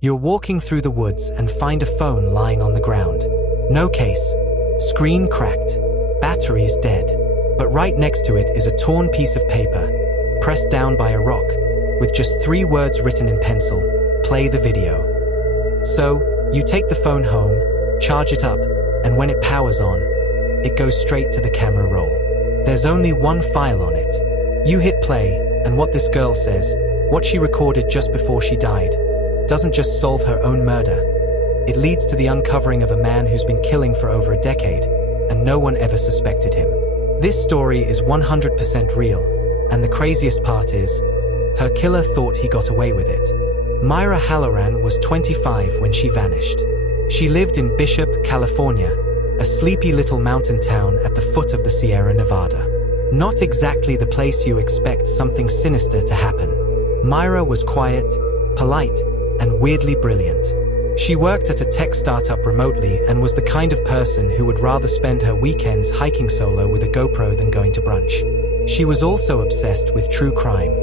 You're walking through the woods and find a phone lying on the ground. No case. Screen cracked. Batteries dead. But right next to it is a torn piece of paper, pressed down by a rock, with just 3 words written in pencil: play the video. So, you take the phone home, charge it up, and when it powers on, it goes straight to the camera roll. There's only one file on it. You hit play, and what this girl says, what she recorded just before she died, doesn't just solve her own murder. It leads to the uncovering of a man who's been killing for over a decade, and no one ever suspected him. This story is 100% real, and the craziest part is, her killer thought he got away with it. Myra Halloran was 25 when she vanished. She lived in Bishop, California, a sleepy little mountain town at the foot of the Sierra Nevada. Not exactly the place you expect something sinister to happen. Myra was quiet, polite, and weirdly brilliant. She worked at a tech startup remotely and was the kind of person who would rather spend her weekends hiking solo with a GoPro than going to brunch. She was also obsessed with true crime.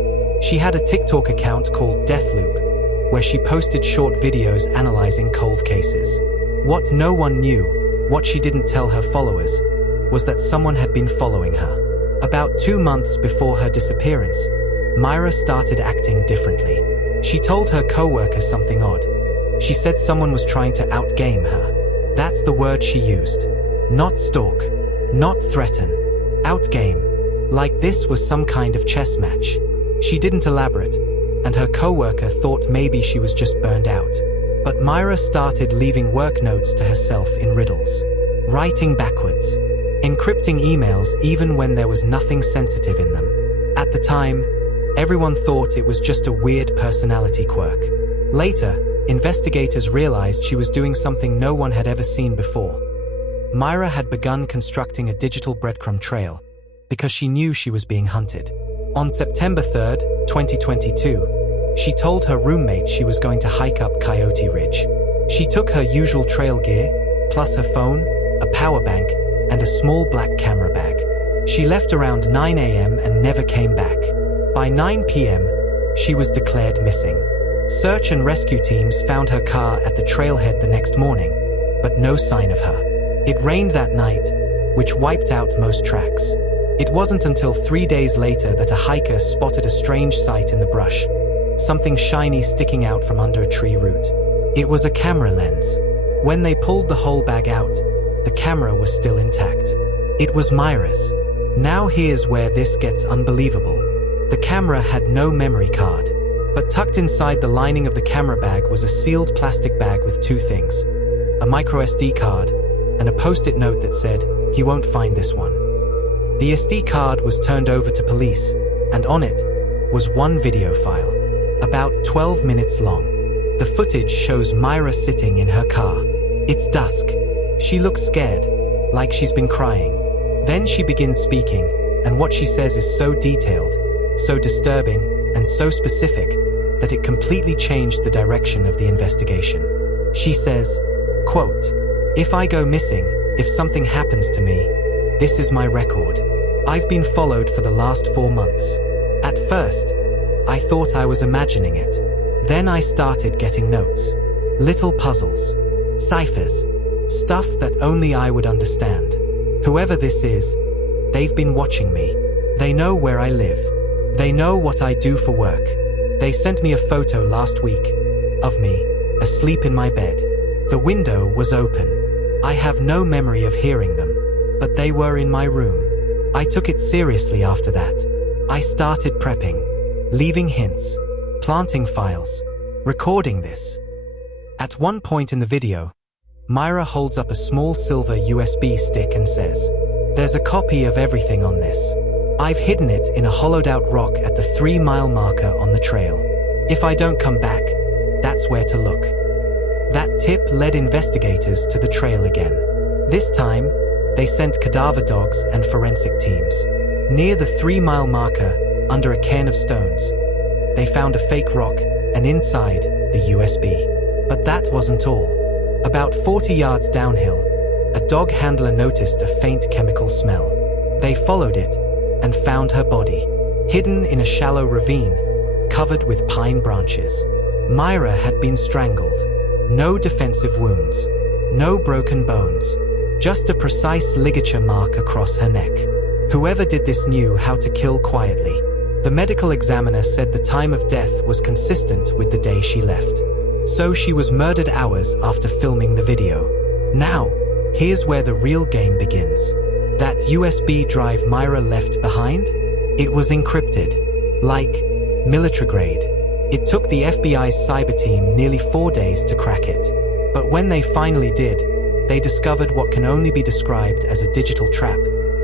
She had a TikTok account called Deathloop, where she posted short videos analyzing cold cases. What no one knew, what she didn't tell her followers, was that someone had been following her. About 2 months before her disappearance, Myra started acting differently. She told her co-workers something odd. She said someone was trying to outgame her. That's the word she used. Not stalk. Not threaten. Outgame. Like this was some kind of chess match. She didn't elaborate, and her co-worker thought maybe she was just burned out. But Myra started leaving work notes to herself in riddles. Writing backwards. Encrypting emails even when there was nothing sensitive in them. At the time, everyone thought it was just a weird personality quirk. Later, investigators realized she was doing something no one had ever seen before. Myra had begun constructing a digital breadcrumb trail because she knew she was being hunted. On September 3rd, 2022, she told her roommate she was going to hike up Coyote Ridge. She took her usual trail gear, plus her phone, a power bank, and a small black camera bag. She left around 9 a.m. and never came back. By 9 p.m., she was declared missing. Search and rescue teams found her car at the trailhead the next morning, but no sign of her. It rained that night, which wiped out most tracks. It wasn't until 3 days later that a hiker spotted a strange sight in the brush, something shiny sticking out from under a tree root. It was a camera lens. When they pulled the whole bag out, the camera was still intact. It was Myra's. Now here's where this gets unbelievable. The camera had no memory card, but tucked inside the lining of the camera bag was a sealed plastic bag with 2 things: a microSD card and a post-it note that said, "You won't find this one." The SD card was turned over to police, and on it was one video file, about 12 minutes long. The footage shows Myra sitting in her car. It's dusk. She looks scared, like she's been crying. Then she begins speaking, and what she says is so detailed, so disturbing, and so specific that it completely changed the direction of the investigation. She says, quote, "If I go missing, if something happens to me, this is my record. I've been followed for the last 4 months. At first, I thought I was imagining it. Then I started getting notes. Little puzzles. Ciphers. Stuff that only I would understand. Whoever this is, they've been watching me. They know where I live. They know what I do for work. They sent me a photo last week of me, asleep in my bed. The window was open. I have no memory of hearing them, but they were in my room. I took it seriously after that. I started prepping, leaving hints, planting files, recording this." At one point in the video, Myra holds up a small silver USB stick and says, "There's a copy of everything on this. I've hidden it in a hollowed-out rock at the 3-mile marker on the trail. If I don't come back, that's where to look." That tip led investigators to the trail again. This time, they sent cadaver dogs and forensic teams. Near the 3-mile marker, under a cairn of stones, they found a fake rock, and inside, the USB. But that wasn't all. About 40 yards downhill, a dog handler noticed a faint chemical smell. They followed it and found her body, hidden in a shallow ravine, covered with pine branches. Myra had been strangled. No defensive wounds. No broken bones. Just a precise ligature mark across her neck. Whoever did this knew how to kill quietly. The medical examiner said the time of death was consistent with the day she left. So she was murdered hours after filming the video. Now, here's where the real game begins. That USB drive Myra left behind? It was encrypted. Like, military grade. It took the FBI's cyber team nearly 4 days to crack it. But when they finally did, they discovered what can only be described as a digital trap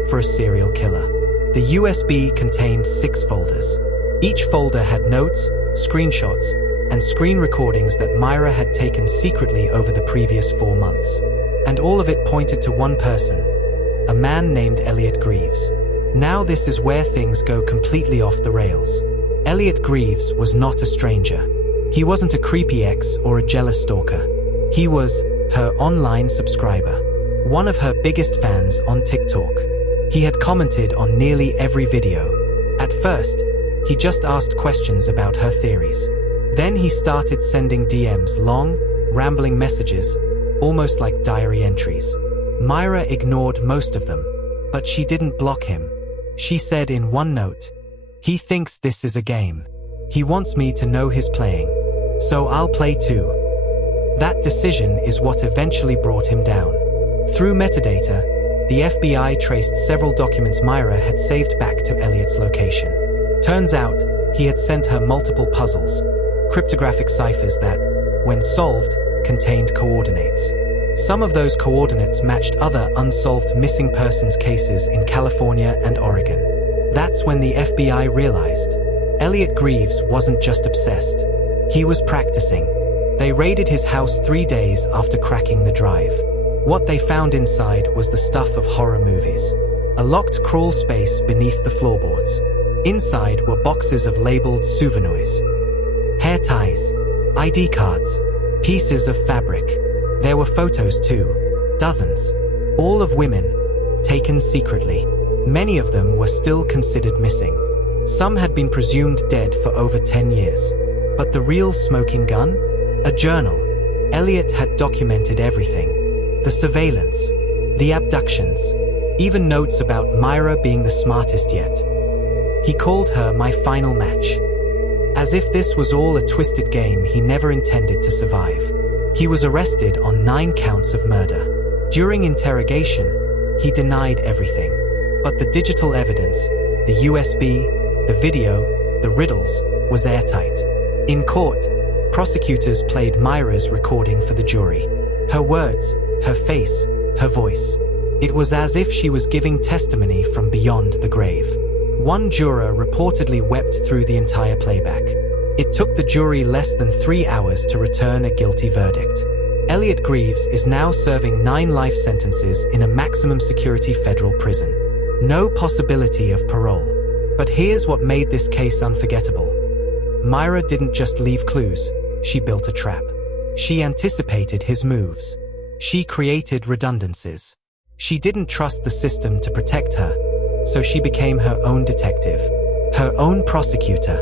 for a serial killer. The USB contained 6 folders. Each folder had notes, screenshots, and screen recordings that Myra had taken secretly over the previous 4 months. And all of it pointed to one person, a man named Elliot Greaves. Now this is where things go completely off the rails. Elliot Greaves was not a stranger. He wasn't a creepy ex or a jealous stalker. He was her online subscriber, one of her biggest fans on TikTok. He had commented on nearly every video. At first, he just asked questions about her theories. Then he started sending DMs, long, rambling messages, almost like diary entries. Myra ignored most of them, but she didn't block him. She said in one note, "He thinks this is a game. He wants me to know he's playing, so I'll play too." That decision is what eventually brought him down. Through metadata, the FBI traced several documents Myra had saved back to Elliot's location. Turns out, he had sent her multiple puzzles, cryptographic ciphers that, when solved, contained coordinates. Some of those coordinates matched other unsolved missing persons cases in California and Oregon. That's when the FBI realized Elliot Greaves wasn't just obsessed. He was practicing. They raided his house 3 days after cracking the drive. What they found inside was the stuff of horror movies. A locked crawl space beneath the floorboards. Inside were boxes of labeled souvenirs. Hair ties, ID cards, pieces of fabric. There were photos too, dozens, all of women, taken secretly. Many of them were still considered missing. Some had been presumed dead for over 10 years. But the real smoking gun? A journal. Elliot had documented everything. The surveillance, the abductions, even notes about Myra being the smartest yet. He called her my final match. As if this was all a twisted game he never intended to survive. He was arrested on 9 counts of murder. During interrogation, he denied everything. But the digital evidence, the USB, the video, the riddles, was airtight. In court, prosecutors played Myra's recording for the jury. Her words, her face, her voice. It was as if she was giving testimony from beyond the grave. One juror reportedly wept through the entire playback. It took the jury less than 3 hours to return a guilty verdict. Elliot Greaves is now serving 9 life sentences in a maximum security federal prison. No possibility of parole. But here's what made this case unforgettable. Myra didn't just leave clues, she built a trap. She anticipated his moves. She created redundancies. She didn't trust the system to protect her, so she became her own detective, her own prosecutor,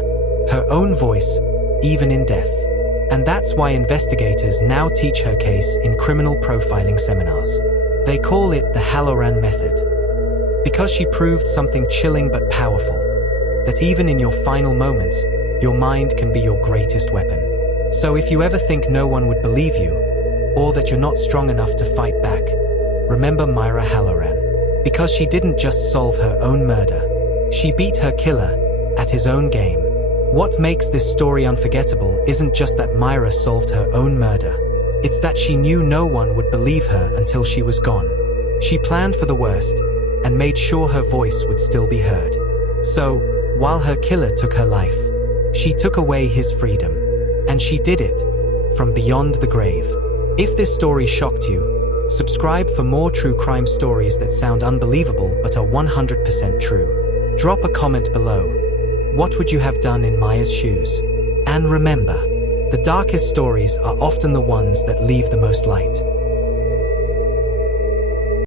her own voice, even in death. And that's why investigators now teach her case in criminal profiling seminars. They call it the Halloran method. Because she proved something chilling but powerful, that even in your final moments, your mind can be your greatest weapon. So if you ever think no one would believe you, or that you're not strong enough to fight back, remember Myra Halloran. Because she didn't just solve her own murder, she beat her killer at his own game. What makes this story unforgettable isn't just that Myra solved her own murder. It's that she knew no one would believe her until she was gone. She planned for the worst and made sure her voice would still be heard. So, while her killer took her life, she took away his freedom. And she did it from beyond the grave. If this story shocked you, subscribe for more true crime stories that sound unbelievable but are 100% true. Drop a comment below. What would you have done in Maya's shoes? And remember, the darkest stories are often the ones that leave the most light.